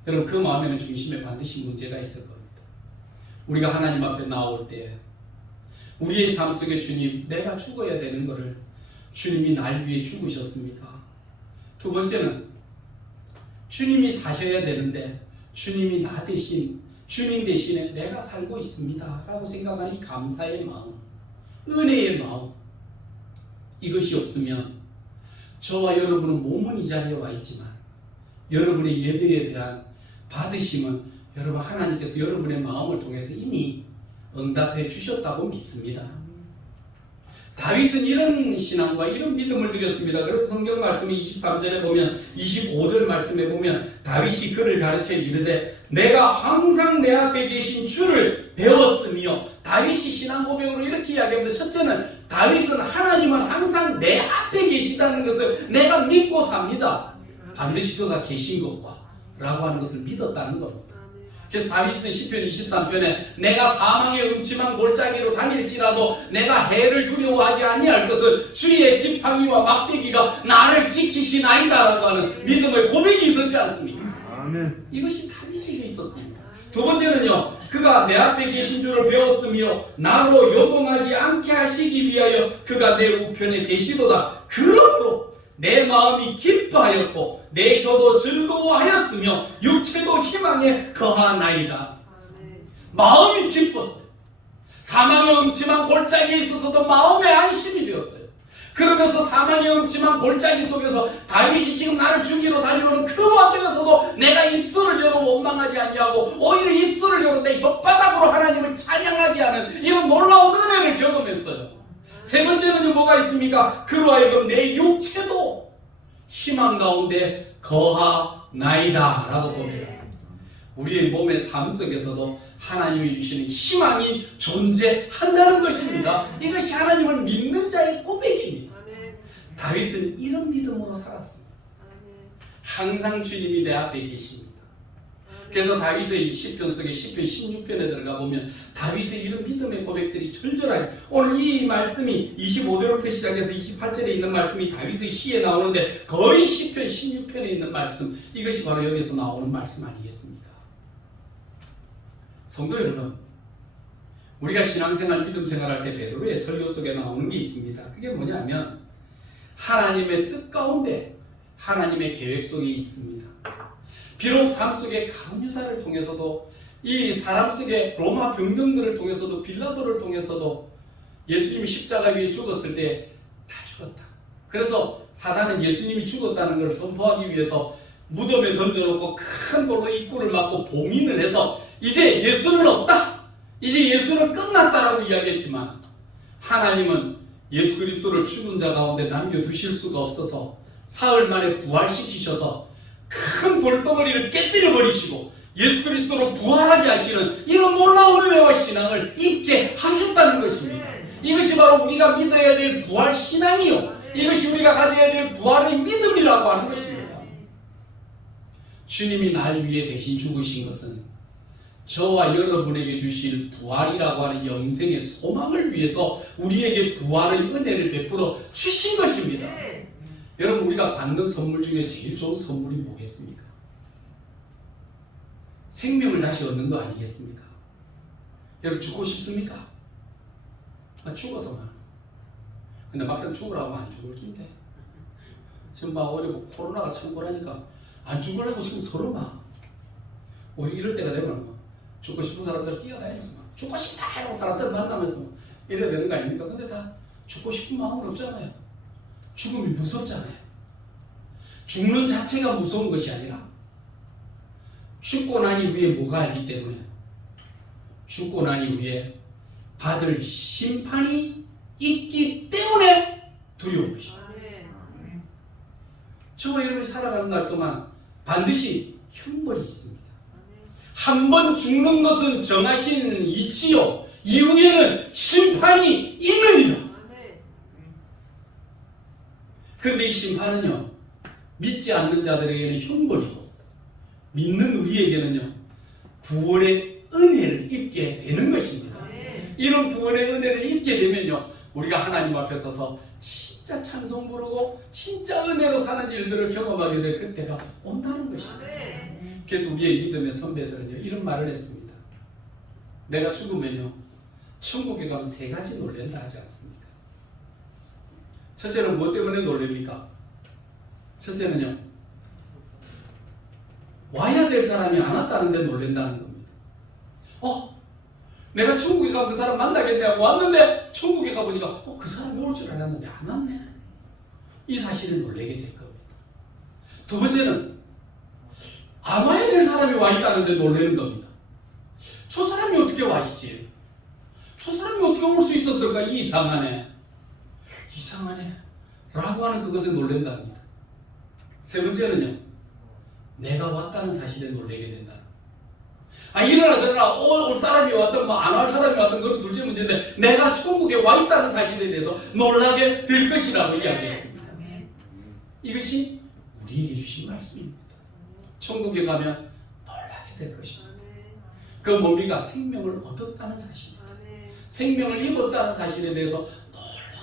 여러분, 그 마음에는 중심에 반드시 문제가 있을 겁니다. 우리가 하나님 앞에 나올 때 우리의 삶 속에 주님, 내가 죽어야 되는 것을 주님이 날 위해 죽으셨습니다. 두 번째는 주님이 사셔야 되는데 주님이 나 대신, 주님 대신에 내가 살고 있습니다 라고 생각하는 이 감사의 마음, 은혜의 마음, 이것이 없으면 저와 여러분은 몸은 이 자리에 와 있지만 여러분의 예배에 대한 받으심은 여러분, 하나님께서 여러분의 마음을 통해서 이미 응답해 주셨다고 믿습니다. 다윗은 이런 신앙과 이런 믿음을 드렸습니다. 그래서 성경 말씀이 23절에 보면, 25절 말씀에 보면 다윗이 그를 가르쳐 이르되 내가 항상 내 앞에 계신 주를 배웠으며, 다윗이 신앙 고백으로 이렇게 이야기합니다. 첫째는 다윗은 하나님은 항상 내 앞에 계시다는 것을 내가 믿고 삽니다. 반드시 그가 계신 것과 라고 하는 것을 믿었다는 겁니다. 그래서 다윗은 시편 23편에 내가 사망의 음침한 골짜기로 다닐지라도 내가 해를 두려워하지 아니할 것은 주의 지팡이와 막대기가 나를 지키시나이다라고 하는 믿음의 고백이 있었지 않습니까? 아멘. 이것이 다윗에게 있었습니다. 두 번째는요, 그가 내 앞에 계신 줄을 배웠으며 나로 요동하지 않게 하시기 위하여 그가 내 우편에 계시도다. 그러므로 내 마음이 기뻐하였고 내 혀도 즐거워하였으며 육체도 희망에 거하나이다. 마음이 기뻤어요. 사망의 음침한 골짜기에 있어서도 마음의 안심이 되었어요. 그러면서 사망의 음침한 골짜기 속에서 다윗이 지금 나를 죽이러 달려오는 그 와중에서도 내가 입술을 열어 원망하지 아니하고 오히려 입술을 열어 내 혓바닥으로 하나님을 찬양하게 하는 이런 놀라운 은혜를 경험했어요. 세 번째는 뭐가 있습니까? 그로 하여금 내 육체도 희망 가운데 거하나이다 라고 고백합니다. 우리의 몸의 삶 속에서도 하나님이 주시는 희망이 존재한다는 것입니다. 이것이 하나님을 믿는 자의 고백입니다. 다윗은 이런 믿음으로 살았습니다. 항상 주님이 내 앞에 계십니다. 그래서 다윗의 시편 속에 시편 16편에 들어가 보면 다윗의 이런 믿음의 고백들이 절절하게, 오늘 이 말씀이 25절부터 시작해서 28절에 있는 말씀이 다윗의 시에 나오는데 거의 시편 16편에 있는 말씀, 이것이 바로 여기서 나오는 말씀 아니겠습니까? 성도 여러분, 우리가 신앙생활, 믿음생활 할 때 베드로의 설교 속에 나오는 게 있습니다. 그게 뭐냐면 하나님의 뜻 가운데 하나님의 계획 속에 있습니다. 비록 삶 속에 가룟 유다를 통해서도, 이 사람 속에 로마 병정들을 통해서도, 빌라도를 통해서도 예수님이 십자가 위에 죽었을 때 다 죽었다. 그래서 사단은 예수님이 죽었다는 것을 선포하기 위해서 무덤에 던져놓고 큰 돌로 입구를 막고 봉인을 해서 이제 예수는 없다, 이제 예수는 끝났다라고 이야기했지만 하나님은 예수 그리스도를 죽은 자 가운데 남겨두실 수가 없어서 사흘 만에 부활시키셔서 큰 돌덩어리를 깨뜨려 버리시고 예수 그리스도로 부활하게 하시는 이런 놀라운 은혜와 신앙을 입게 하셨다는 것입니다. 이것이 바로 우리가 믿어야 될 부활 신앙이요, 이것이 우리가 가져야 될 부활의 믿음이라고 하는 것입니다. 주님이 날 위해 대신 죽으신 것은 저와 여러분에게 주실 부활이라고 하는 영생의 소망을 위해서 우리에게 부활의 은혜를 베풀어 주신 것입니다. 여러분, 우리가 받는 선물 중에 제일 좋은 선물이 뭐겠습니까? 생명을 다시 얻는 거 아니겠습니까? 여러분, 죽고 싶습니까? 죽어서만. 근데 막상 죽으라고 하면 안 죽을 텐데. 지금 막 어리고 코로나가 천고라니까 안 죽으려고 지금 서로 막 우리 이럴 때가 되면 죽고 싶은 사람들 뛰어다니면서 막 죽고 싶다 이러고 사람들 만나면서 막 이래야 되는 거 아닙니까? 근데 다 죽고 싶은 마음은 없잖아요. 죽음이 무섭잖아요. 죽는 자체가 무서운 것이 아니라 죽고 난 이후에 뭐가 알기 때문에, 죽고 난 이후에 받을 심판이 있기 때문에 두려운 것입니다. 저와 여러분이 살아가는 날 동안 반드시 형벌이 있습니다. 한 번 죽는 것은 정하신 이치요, 이후에는 심판이 있느니라. 그런데 이 심판은요, 믿지 않는 자들에게는 형벌이고 믿는 우리에게는요 구원의 은혜를 입게 되는 것입니다. 이런 구원의 은혜를 입게 되면요 우리가 하나님 앞에 서서 진짜 찬송 부르고 진짜 은혜로 사는 일들을 경험하게 될 그때가 온다는 것입니다. 그래서 우리의 믿음의 선배들은요 이런 말을 했습니다. 내가 죽으면요 천국에 가면 세 가지 놀랜다 하지 않습니까? 첫째는 무엇 때문에 놀랍니까? 첫째는요 와야 될 사람이 안 왔다는 데 놀란다는 겁니다. 내가 천국에 가면 그 사람 만나겠네 하고 왔는데 천국에 가보니까 그 사람이 올 줄 알았는데 안 왔네. 이 사실에 놀라게 될 겁니다. 두 번째는 안 와야 될 사람이 와 있다는 데 놀라는 겁니다. 저 사람이 어떻게 와 있지? 저 사람이 어떻게 올 수 있었을까? 이상하네 라고 하는 그것에 놀란답니다. 세 번째는요 내가 왔다는 사실에 놀라게 된다. 이러나 저러나 올 사람이 왔든 안 올 사람이 왔든 그건 둘째 문제인데 내가 천국에 와 있다는 사실에 대해서 놀라게 될 것이라고 이야기했습니다. 이것이 우리에게 주신 말씀입니다. 천국에 가면 놀라게 될 것입니다. 그 뭡니까? 생명을 얻었다는 사실입니다. 생명을 입었다는 사실에 대해서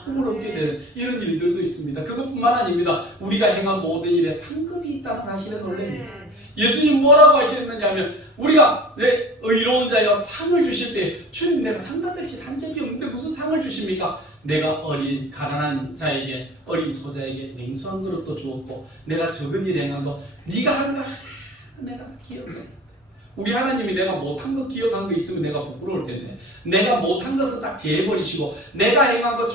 놀라움을 얻게 되는 이런 일들도 있습니다. 그것뿐만 아닙니다. 우리가 행한 모든 일에 상급이 있다는 사실에 놀랍니다. 예수님 뭐라고 하시느냐 하면 우리가 의로운 자여 상을 주실 때 주님 내가 상 받을 짓 한 적이 없는데 무슨 상을 주십니까? 내가 어린 가난한 자에게 어린 소자에게 냉수 한 그릇도 주었고 내가 적은 일 행한 거 네가 한 거 내가 다 기억해. 우리 하나님이 내가 못한 거 기억한 거 있으면 내가 부끄러울 텐데 내가 못한 것은 딱 제해버리시고 내가 행한 거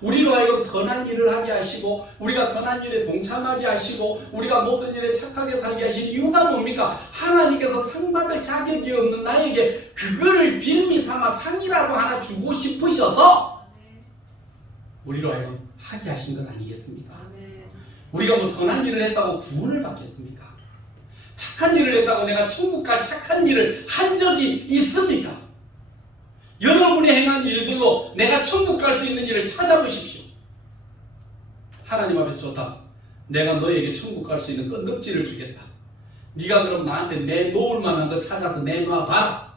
우리로 하여금 선한 일을 하게 하시고 우리가 선한 일에 동참하게 하시고 우리가 모든 일에 착하게 살게 하신 이유가 뭡니까? 하나님께서 상 받을 자격이 없는 나에게 그거를 빌미 삼아 상이라도 하나 주고 싶으셔서 우리로 하여금 하게 하신 것 아니겠습니까? 우리가 뭐 선한 일을 했다고 구원을 받겠습니까? 착한 일을 했다고 내가 천국 갈 착한 일을 한 적이 있습니까? 여러분이 행한 일들로 내가 천국 갈 수 있는 일을 찾아보십시오. 하나님 앞에서 좋다. 내가 너에게 천국 갈 수 있는 건덕지를 주겠다. 네가 그럼 나한테 내놓을 만한 거 찾아서 내놔 봐라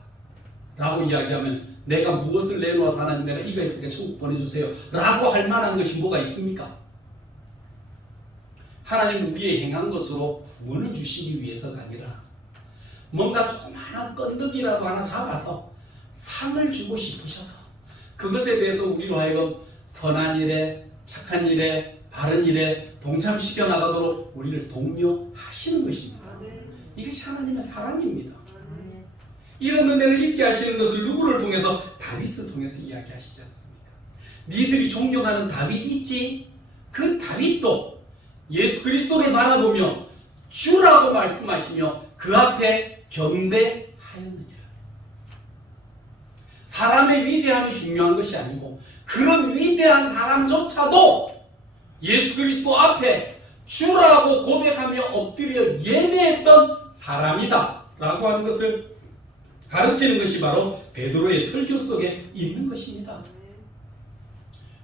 라고 이야기하면 내가 무엇을 내놓아서 하나님 내가 이거 있으니까 천국 보내주세요 라고 할 만한 것이 뭐가 있습니까? 하나님 우리의 행한 것으로 구원을 주시기 위해서가 아니라 뭔가 조그마한 건더기라도 하나 잡아서 상을 주고 싶으셔서 그것에 대해서 우리로 하여금 선한 일에 착한 일에 바른 일에 동참시켜 나가도록 우리를 독려하시는 것입니다. 이것이 하나님의 사랑입니다. 이런 은혜를 있게 하시는 것을 누구를 통해서? 다윗을 통해서 이야기하시지 않습니까? 니들이 존경하는 다윗 있지? 그 다윗도 예수 그리스도를 바라보며 주라고 말씀하시며 그 앞에 경배하였느니라. 사람의 위대함이 중요한 것이 아니고 그런 위대한 사람조차도 예수 그리스도 앞에 주라고 고백하며 엎드려 예배했던 사람이다 라고 하는 것을 가르치는 것이 바로 베드로의 설교 속에 있는 것입니다.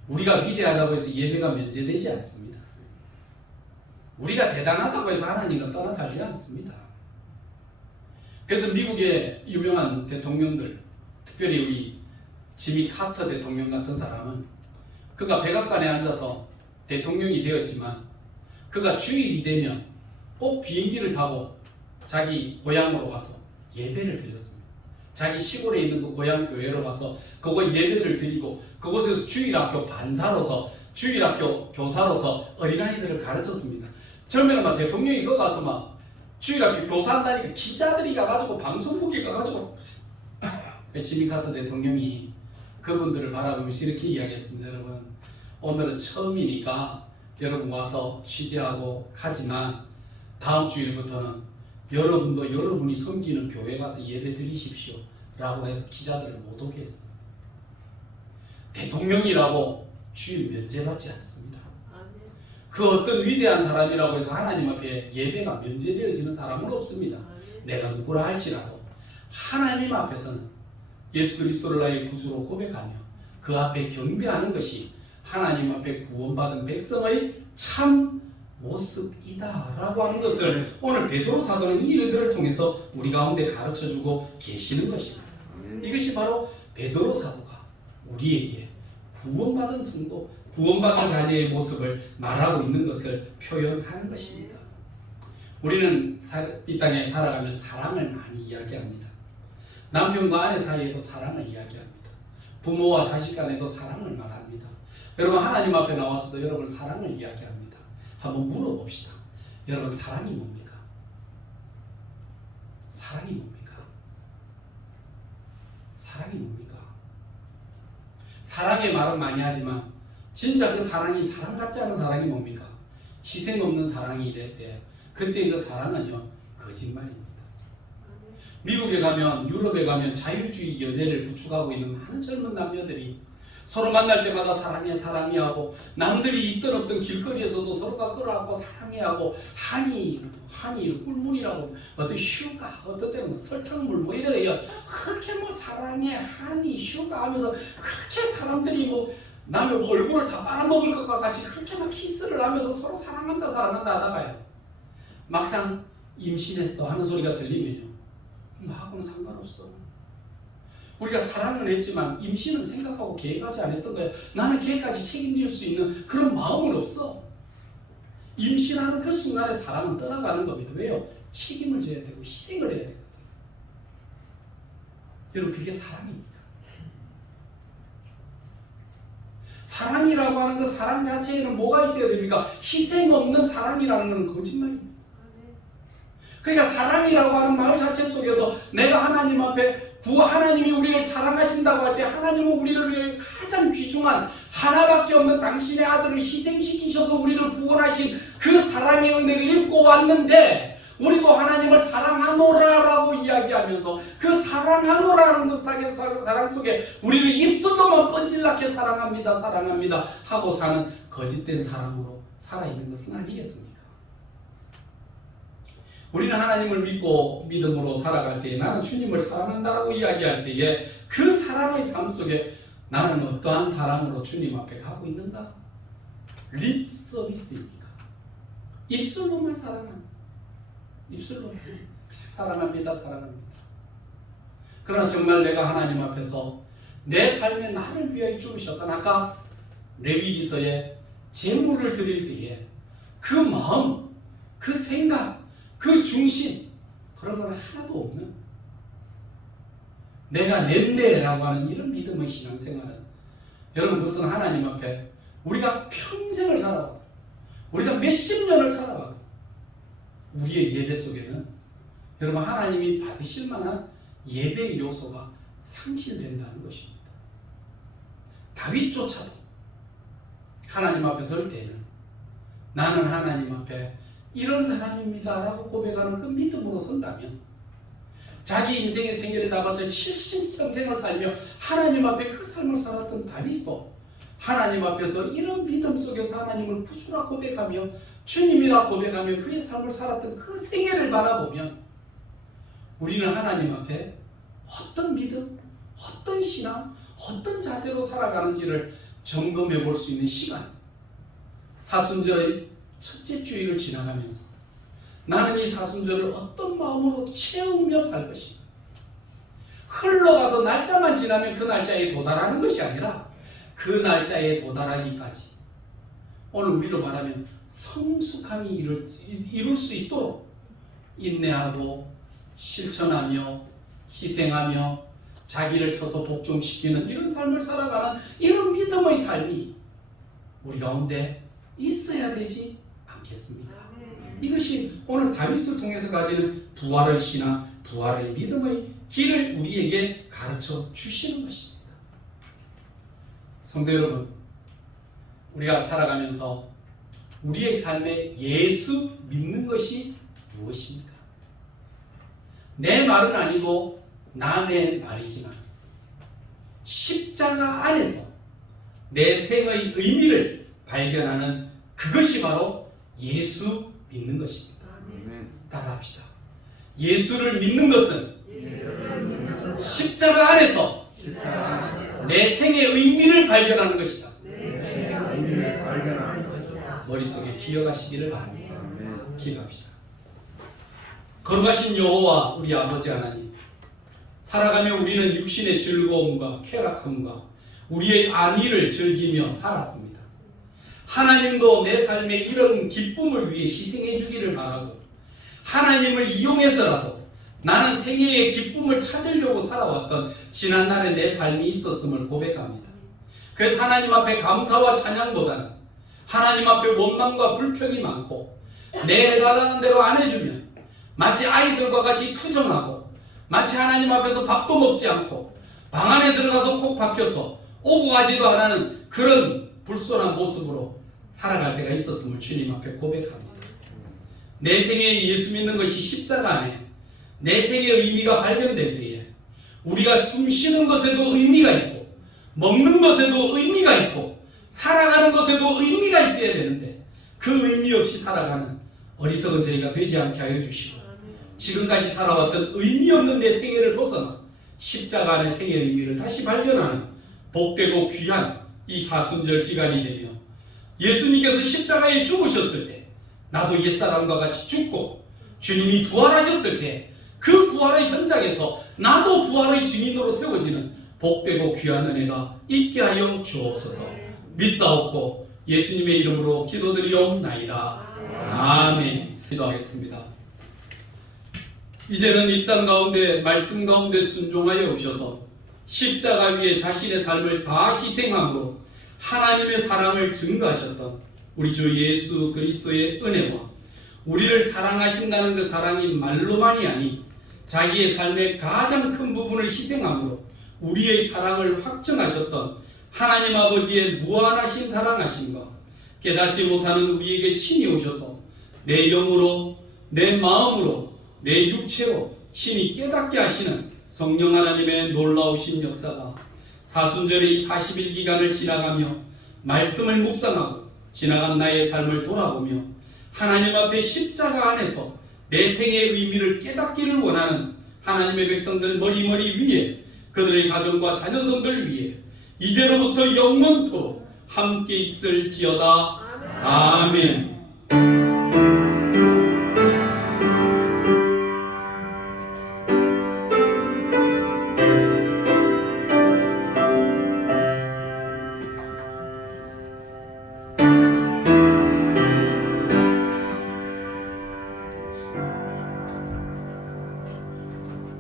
우리가 위대하다고 해서 예배가 면제되지 않습니다. 우리가 대단하다고 해서 하나님과 떠나 살지 않습니다. 그래서 미국의 유명한 대통령들, 특별히 우리 지미 카터 대통령 같은 사람은 그가 백악관에 앉아서 대통령이 되었지만 그가 주일이 되면 꼭 비행기를 타고 자기 고향으로 가서 예배를 드렸습니다. 자기 시골에 있는 그 고향 교회로 가서 그거 예배를 드리고 그곳에서 주일학교 반사로서 주일학교 교사로서 어린아이들을 가르쳤습니다. 처음에는 막 대통령이 거기 가서 막 주일학교 교사한다니까 기자들이 가가지고 방송국에 가가지고 지미 카터 대통령이 그분들을 바라보면서 이렇게 이야기했습니다. 여러분 오늘은 처음이니까 여러분 와서 취재하고 하지만 다음 주일부터는 여러분도 여러분이 섬기는 교회 가서 예배 드리십시오 라고 해서 기자들을 못 오게 했습니다. 대통령이라고 주일 면제받지 않습니다. 그 어떤 위대한 사람이라고 해서 하나님 앞에 예배가 면제되어지는 사람은 없습니다. 내가 누구라 할지라도 하나님 앞에서는 예수 그리스도를 나의 구주로 고백하며 그 앞에 경배하는 것이 하나님 앞에 구원받은 백성의 참 모습이다 라고 하는 것을 오늘 베드로 사도는 이 일들을 통해서 우리 가운데 가르쳐주고 계시는 것입니다. 이것이 바로 베드로 사도가 우리에게 구원받은 성도, 구원받은 자녀의 모습을 말하고 있는 것을 표현하는 것입니다. 우리는 이 땅에 살아가면 사랑을 많이 이야기합니다. 남편과 아내 사이에도 사랑을 이야기합니다. 부모와 자식 간에도 사랑을 말합니다. 여러분 하나님 앞에 나와서도 여러분 사랑을 이야기합니다. 한번 물어봅시다. 여러분 사랑이 뭡니까? 사랑이 뭡니까? 사랑이 뭡니까? 사랑의 말은 많이 하지만 진짜 그 사랑이 사랑 같지 않은 사랑이 뭡니까? 희생 없는 사랑이 될 때 그때 그 사랑은요 거짓말입니다. 미국에 가면 유럽에 가면 자유주의 연애를 구축하고 있는 많은 젊은 남녀들이 서로 만날 때마다 사랑해 사랑해 하고 남들이 있던 없던 길거리에서도 서로가 끌어안고 사랑해 하고 한이 꿀물이라고 어떤 슈가 어떤 때는 설탕물 뭐 이래요. 그렇게 뭐 사랑해 한이 슈가 하면서 그렇게 사람들이 뭐 남의 얼굴을 다 빨아먹을 것과 같이 그렇게 막 키스를 하면서 서로 사랑한다 사랑한다 하다가요 막상 임신했어 하는 소리가 들리면요 나하고는 상관없어. 우리가 사랑을 했지만 임신은 생각하고 계획하지 않았던 거예요. 나는 걔까지 책임질 수 있는 그런 마음은 없어. 임신하는 그 순간에 사랑은 떠나가는 겁니다. 왜요? 책임을 져야 되고 희생을 해야 되거든요. 여러분 그게 사랑입니까? 사랑이라고 하는 그 사랑 자체에는 뭐가 있어야 됩니까? 희생 없는 사랑이라는 것은 거짓말입니다. 그러니까 사랑이라고 하는 말 자체 속에서 내가 하나님 앞에 하나님이 우리를 사랑하신다고 할 때 하나님은 우리를 위해 가장 귀중한 하나밖에 없는 당신의 아들을 희생시키셔서 우리를 구원하신 그 사랑의 은혜를 입고 왔는데 우리도 하나님을 사랑하노라라고 이야기하면서 그 사랑하노라는 그 사랑 속에 우리를 입술로만 뻔질나게 사랑합니다 사랑합니다 하고 사는 거짓된 사랑으로 살아있는 것은 아니겠습니까? 우리는 하나님을 믿고 믿음으로 살아갈 때에 나는 주님을 사랑한다라고 이야기할 때에 그 사람의 삶 속에 나는 어떠한 사랑으로 주님 앞에 가고 있는가? 립 서비스입니까? 입술로만 사랑합니다. 입술로만 그냥 사랑합니다. 그러나 정말 내가 하나님 앞에서 내 삶에 나를 위하여 죽으셨던 아까 레위기서에 제물을 드릴 때에 그 마음, 그 생각, 그 중심 그런 건 하나도 없는 내가 낸대라고 하는 이런 믿음의 신앙생활은 여러분 그것은 하나님 앞에 우리가 평생을 살아와도 우리가 몇십 년을 살아와도 우리의 예배 속에는 여러분 하나님이 받으실 만한 예배의 요소가 상실된다는 것입니다. 다윗조차도 하나님 앞에 설 때는 나는 하나님 앞에 이런 사람입니다 라고 고백하는 그 믿음으로 선다면 자기 인생의 생애를 나가서 70평생을 살며 하나님 앞에 그 삶을 살았던 다윗도 하나님 앞에서 이런 믿음 속에서 하나님을 구주라 고백하며 주님이라 고백하며 그의 삶을 살았던 그 생애를 바라보면 우리는 하나님 앞에 어떤 믿음, 어떤 신앙, 어떤 자세로 살아가는지를 점검해 볼 수 있는 시간, 사순절의 첫째 주일을 지나가면서 나는 이 사순절을 어떤 마음으로 채우며 살 것인가. 흘러가서 날짜만 지나면 그 날짜에 도달하는 것이 아니라 그 날짜에 도달하기까지 오늘 우리로 말하면 성숙함이 이룰 수 있도록 인내하고 실천하며 희생하며 자기를 쳐서 복종시키는 이런 삶을 살아가는 이런 믿음의 삶이 우리 가운데 있어야 되지 않겠습니까? 이것이 오늘 다윗을 통해서 가지는 부활의 신앙, 부활의 믿음의 길을 우리에게 가르쳐 주시는 것입니다. 성도 여러분, 우리가 살아가면서 우리의 삶에 예수 믿는 것이 무엇입니까? 내 말은 아니고 남의 말이지만 십자가 안에서 내 생의 의미를 발견하는 그것이 바로 예수 믿는 것입니다. 따라합시다. 예수를 믿는 것은 십자가 안에서 내 생의 의미를 발견하는 것이다. 머릿속에 기억하시기를 바랍니다. 기도합시다. 거룩하신 여호와 우리 아버지 하나님, 살아가며 우리는 육신의 즐거움과 쾌락함과 우리의 안위를 즐기며 살았습니다. 하나님도 내 삶에 이런 기쁨을 위해 희생해 주기를 바라고 하나님을 이용해서라도 나는 생애의 기쁨을 찾으려고 살아왔던 지난날의 내 삶이 있었음을 고백합니다. 그래서 하나님 앞에 감사와 찬양보다는 하나님 앞에 원망과 불평이 많고 내 해달라는 대로 안 해주면 마치 아이들과 같이 투정하고 마치 하나님 앞에서 밥도 먹지 않고 방 안에 들어가서 콕 박혀서 오고 가지도 안 하는 그런 불손한 모습으로 살아갈 때가 있었음을 주님 앞에 고백합니다. 내 생에 예수 믿는 것이 십자가 안에 내 생의 의미가 발견될 때에 우리가 숨 쉬는 것에도 의미가 있고 먹는 것에도 의미가 있고 살아가는 것에도 의미가 있어야 되는데 그 의미 없이 살아가는 어리석은 저희가 되지 않게 하여 주시고 지금까지 살아왔던 의미 없는 내 생애를 벗어나 십자가 안의 생의 의미를 다시 발견하는 복되고 귀한 이 사순절 기간이 되며 예수님께서 십자가에 죽으셨을 때 나도 옛사람과 같이 죽고 주님이 부활하셨을 때 그 부활의 현장에서 나도 부활의 증인으로 세워지는 복되고 귀한 은혜가 있게 하여 주옵소서. 믿사옵고 예수님의 이름으로 기도드리옵나이다. 아멘. 기도하겠습니다. 이제는 이 땅 가운데 말씀 가운데 순종하여 오셔서 십자가 위에 자신의 삶을 다 희생함으로 하나님의 사랑을 증거하셨던 우리 주 예수 그리스도의 은혜와 우리를 사랑하신다는 그 사랑이 말로만이 아니 자기의 삶의 가장 큰 부분을 희생함으로 우리의 사랑을 확증하셨던 하나님 아버지의 무한하신 사랑하심과 깨닫지 못하는 우리에게 친히 오셔서 내 영으로 내 마음으로 내 육체로 친히 깨닫게 하시는 성령 하나님의 놀라우신 역사가 사순절의 이 40일 기간을 지나가며 말씀을 묵상하고 지나간 나의 삶을 돌아보며 하나님 앞에 십자가 안에서 내 생의 의미를 깨닫기를 원하는 하나님의 백성들 머리머리 위에, 그들의 가정과 자녀성들 위에 이제로부터 영원토록 함께 있을지어다. 아멘.